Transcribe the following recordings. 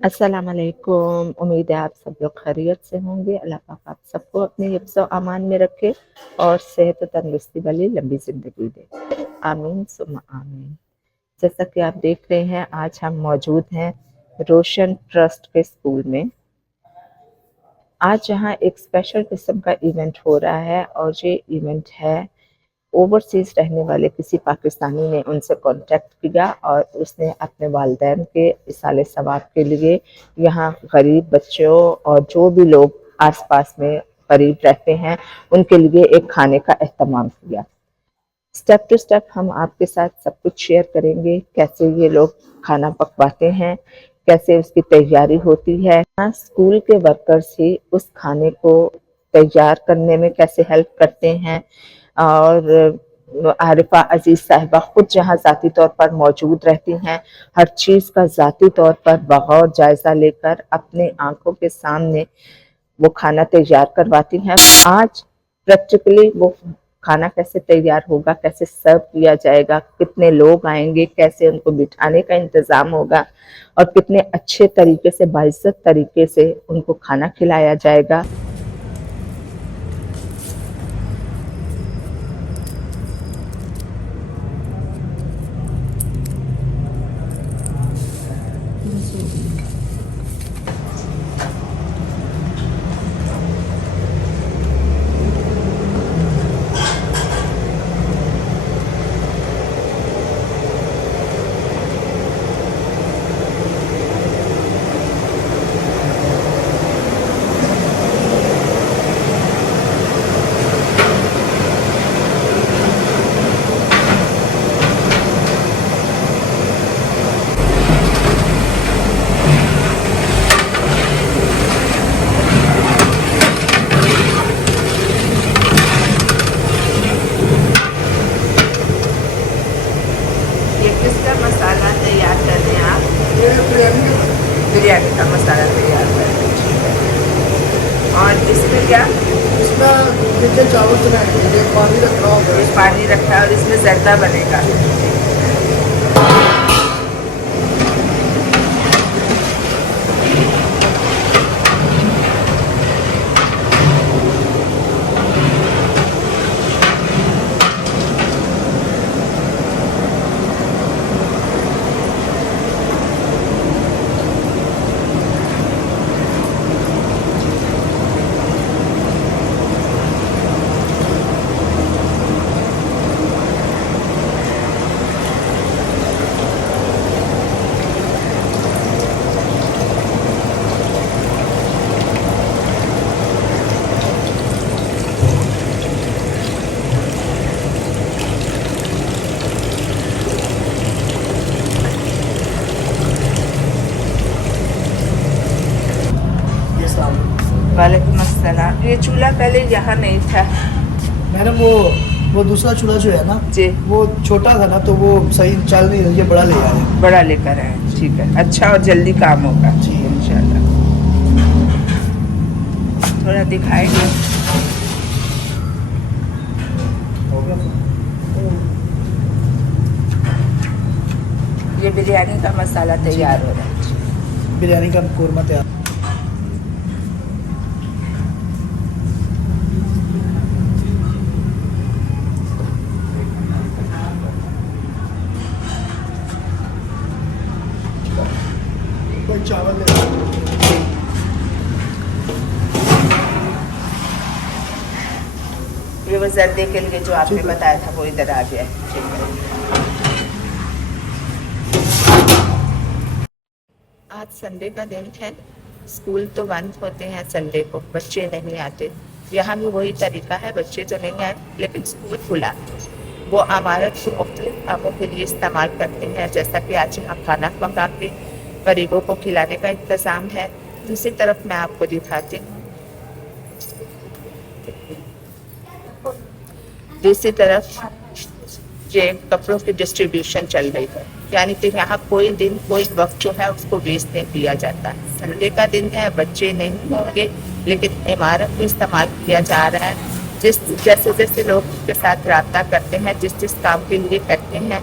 अस्सलाम वालेकुम। उम्मीद है आप सब लोग खैरियत से होंगे। अल्लाह पाक आप सबको अपने हिफ्ज़ व अमान में रखे और सेहत व तंदुरुस्ती वाली लंबी ज़िंदगी दे। आमीन सुम्मा आमीन। जैसा कि आप देख रहे हैं, आज हम मौजूद हैं रोशन ट्रस्ट के स्कूल में। आज यहाँ एक स्पेशल किस्म का इवेंट हो रहा है और ये इवेंट है ओवरसीज़ रहने वाले किसी पाकिस्तानी ने उनसे कॉन्टैक्ट किया और उसने अपने वालिदैन के इसाले सवाब के लिए यहाँ गरीब बच्चों और जो भी लोग आस-पास में करीब रहते हैं, उनके लिए एक खाने का एहतमाम किया। स्टेप टू स्टेप हम आपके साथ सब कुछ शेयर करेंगे, कैसे ये लोग खाना पकवाते हैं, कैसे उसकी तैयारी होती है। यहाँ स्कूल के वर्कर्स ही उस खाने को तैयार करने में कैसे हेल्प करते हैं और आरिफा अजीज़ साहिबा खुद जहाँ ज़ाती तौर पर मौजूद रहती हैं, हर चीज़ का ज़ाती तौर पर बग़ौर जायज़ा लेकर अपने आँखों के सामने वो खाना तैयार करवाती हैं। आज प्रैक्टिकली वो खाना कैसे तैयार होगा, कैसे सर्व किया जाएगा, कितने लोग आएँगे, कैसे उनको बिठाने का इंतज़ाम होगा और कितने अच्छे तरीके से बाइज़्ज़त तरीके से उनको खाना खिलाया जाएगा। ये किसका मसाला तैयार कर रहे हैं आप? बिरयानी का मसाला तैयार कर रहे हैं, ठीक है। और इसमें क्या? इसमें नीचे चावल चढ़ाएंगे, ये पानी रख रहा हूँ। ये पानी रखा है और इसमें ज़र्दा बनेगा। ये सामने वालेकुम अस्सलाम। ये चूल्हा पहले यहाँ नहीं था। मैडम वो दूसरा चूल्हा जो है ना, जी, वो छोटा था ना, तो वो सही चल नहीं रही है, बड़ा ले आए। बड़ा लेकर आए, ठीक है। अच्छा और जल्दी काम होगा जी। इंशाल्लाह। थोड़ा दिखाएंगे। हो गया। ये बिरयानी का मसाला तैयार हो रहा है। बिरयानी का कोरमा तैयार। कोई चावल ले लो। ये वो जर्दे के लिए जो आपने ठीक है। बताया था वो इधर आ गया है, ठीक है। आज संडे का दिन है, स्कूल तो बंद होते हैं संडे को, बच्चे नहीं आते। यहाँ भी वही तरीका है, बच्चे तो नहीं आए लेकिन स्कूल खुला। वो अमारत को मुख्तलिफ कामों के लिए इस्तेमाल करते हैं, जैसा कि आज यहाँ खाना पका के गरीबों को खिलाने का इंतज़ाम है। दूसरी तरफ मैं आपको दिखाती हूँ, दूसरी तरफ ये कपड़ों की डिस्ट्रीब्यूशन चल रही है, यानी कि यहाँ कोई दिन कोई वक्त जो है उसको वेस्ट नहीं किया जाता है। संडे का दिन है, बच्चे नहीं होंगे लेकिन इमारत को इस्तेमाल किया जा रहा है। जैसे जैसे लोग के साथ रब्ता करते हैं, जिस काम के लिए करते हैं,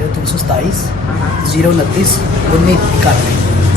0327 029 1991.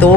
2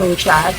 2-4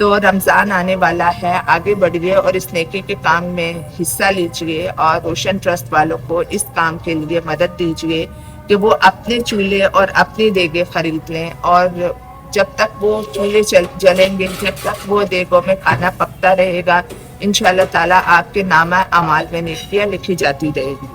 तो रमज़ान आने वाला है, आगे बढ़िए और इस नेकी के काम में हिस्सा लीजिए और रोशन ट्रस्ट वालों को इस काम के लिए मदद दीजिए कि वो अपने चूल्हे और अपनी देगे खरीद लें, और जब तक वो चूल्हे जलेंगे, जब तक वो देगों में खाना पकता रहेगा, इंशाअल्लाह ताला आपके नामा अमाल में नेकियां लिखी जाती रहेगी।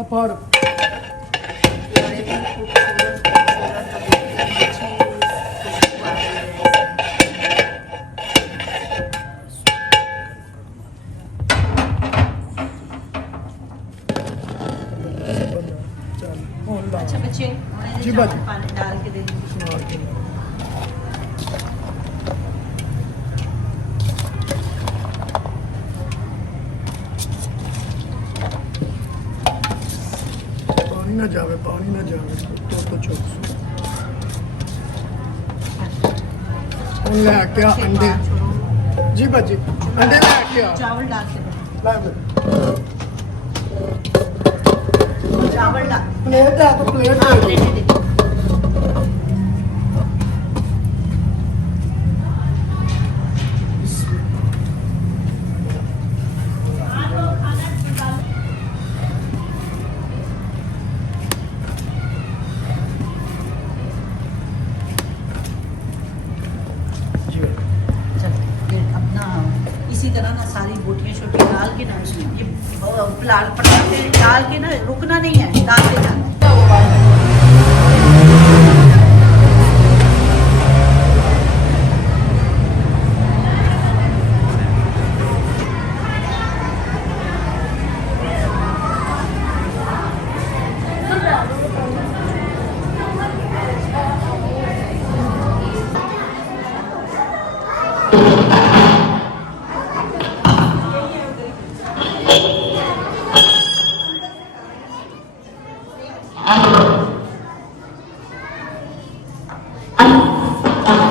Apart. अच्छा बच्चे जी बात। पानी डाल के दे दीजिए। पानी ना जावे तो चौक ले क्या अंडे जी बाजी अंडे ले क्या चावल डाल के दो। लाइव चावल डाल प्लेट है तो प्लेट हाँ, प्लेट दे दो। इसी तरह ना सारी बोटियां छोटी डाल के ना ये लाल पटाखे डाल के ना रुकना नहीं है, डाल के जाना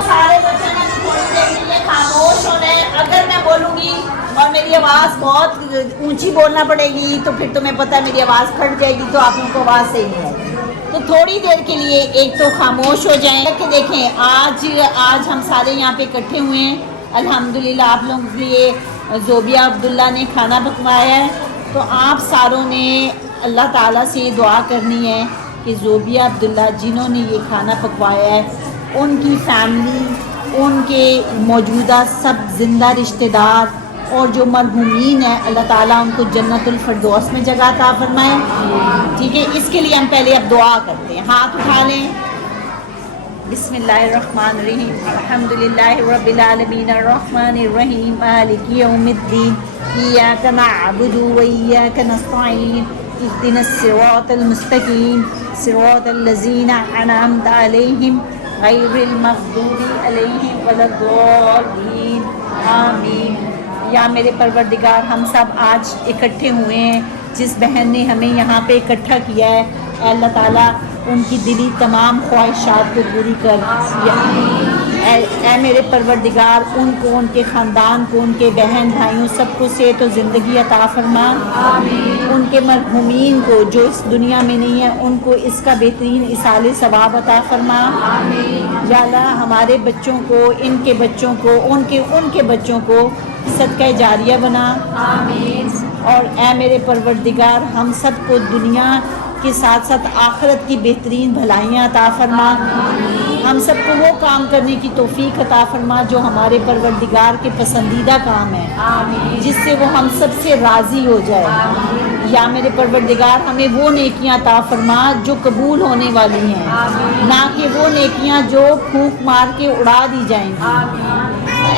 सारे बच्चे ना थोड़ी देर के लिए खामोश हो रहे हैं। अगर मैं बोलूंगी और मेरी आवाज़ बहुत ऊंची बोलना पड़ेगी तो फिर तुम्हें पता है मेरी आवाज़ खट जाएगी, तो आप लोगों को आवाज़ सही नहीं आएगी। तो थोड़ी देर के लिए एक तो खामोश हो जाएं। कि देखें आज हम सारे यहाँ पे इकट्ठे हुए हैं। अल्हम्दुलिल्लाह आप लोगों के लिए ज़ोबिया अब्दुल्ला ने खाना पकवाया है, तो आप सारों ने अल्लाह ताला से ये दुआ करनी है कि ज़ोबिया अब्दुल्ला जिन्होंने ये खाना पकवाया है, उनकी फैमिली, उनके मौजूदा सब ज़िंदा रिश्तेदार और जो मरहूमीन है, अल्लाह ताला उनको जन्नतुल फिरदौस में जगह अता फरमाए। ठीक है, इसके लिए हम पहले अब दुआ करते हैं। हाथ उठा लें। बिस्मिल्लाहिर्रहमानिर्रहीम, अल्हम्दुलिल्लाहि रब्बिल आलमीन, अर्रहमानिर्रहीम, मालिकि यौमिद्दीन, इय्याका नअबुदु व इय्याका नस्तईन, इहदिनस सिरातल मुस्तकीम, सिरातल लज़ीना अनअमता अलैहिम गैरिल मग़दूबि अलैहिम वलद्दालीन, आमीन। या मेरे परवरदिगार, हम सब आज इकट्ठे हुए हैं, जिस बहन ने हमें यहाँ पे इकट्ठा किया है, अल्लाह ताला उनकी दिली तमाम ख्वाहिशात को पूरी कर। ऐ मेरे परवरदिगार, उनको, उनके ख़ानदान को, उनके बहन भाइयों सबको सेहत और ज़िंदगी अता फरमा। उनके मरहूमीन को जो इस दुनिया में नहीं है, उनको इसका बेहतरीन इसाले सवाब अता फरमा। या अल्लाह, हमारे बच्चों को, इनके बच्चों को, उनके बच्चों को सदका जारिया बना। और ऐ मेरे परवरदिगार, हम सबको दुनिया के साथ साथ आखिरत की बेहतरीन भलाइयाँ अता फरमा। हम सबको वो काम करने की तौफीक अता फरमा जो हमारे परवरदिगार के पसंदीदा काम है, जिससे वो हम सबसे राज़ी हो जाए। या मेरे परवरदिगार, हमें वो नेकियां अता फरमा जो कबूल होने वाली हैं, ना कि वो नेकियां जो फूंक मार के उड़ा दी जाएंगी।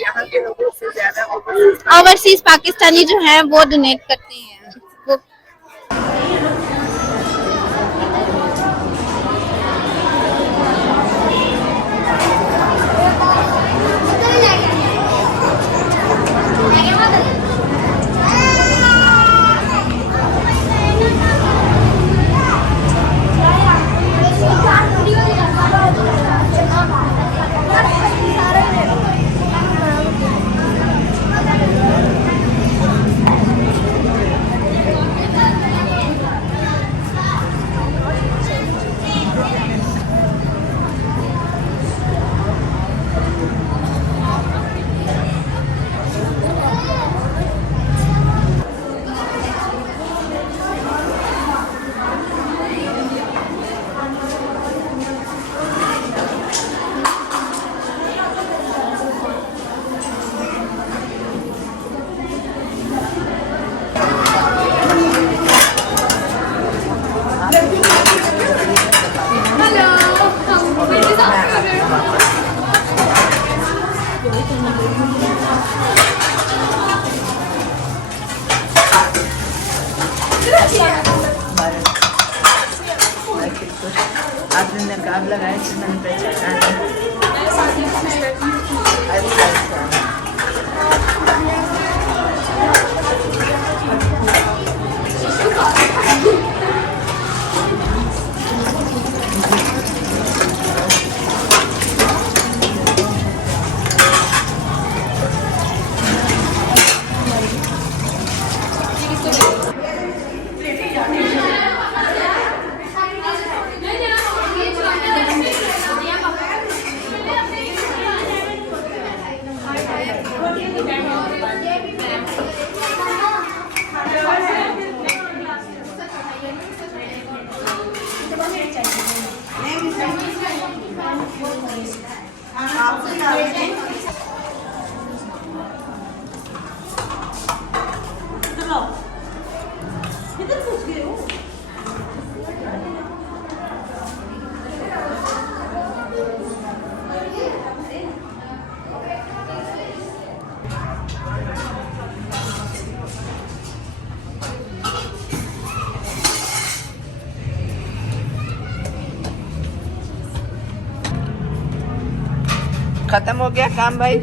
यहाँ के लोगों से ज्यादा ओवरसीज पाकिस्तानी जो हैं वो डोनेट करते हैं वो आपने नकाब लगाया तो मैंने पहचाना अच्छा अच्छा खत्म हो गया काम भाई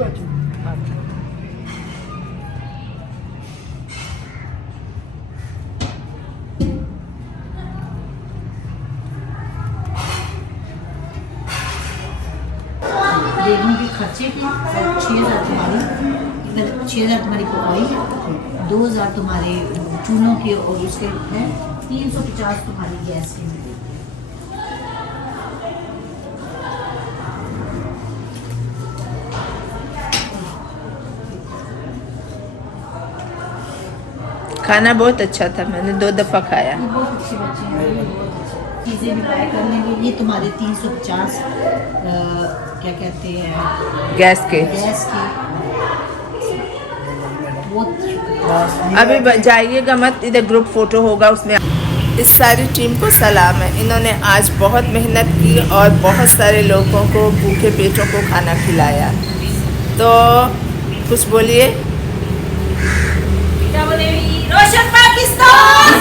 देखने के खर्चे के 6,000 तुम्हारी 6,000 तुम्हारी पकाई है 2,000 तुम्हारे चूनों के और उसके हैं 350 तुम्हारी गैस के मिले खाना बहुत अच्छा था मैंने 2 दफा खाया ये बहुत अच्छे बच्चे हैं ये बहुत अच्छे चीज़ें भी पैक कर लेंगे ये तुम्हारे 350 क्या कहते हैं गैस के गैस के बहुत शुक्रिया अभी जाइएगा मत इधर ग्रुप फोटो होगा उसमें इस सारी टीम को सलाम है इन्होंने आज बहुत मेहनत की और बहुत सारे लोगों को भूखे पेटों को खाना खिलाया तो कुछ बोलिए रोशन पाकिस्तान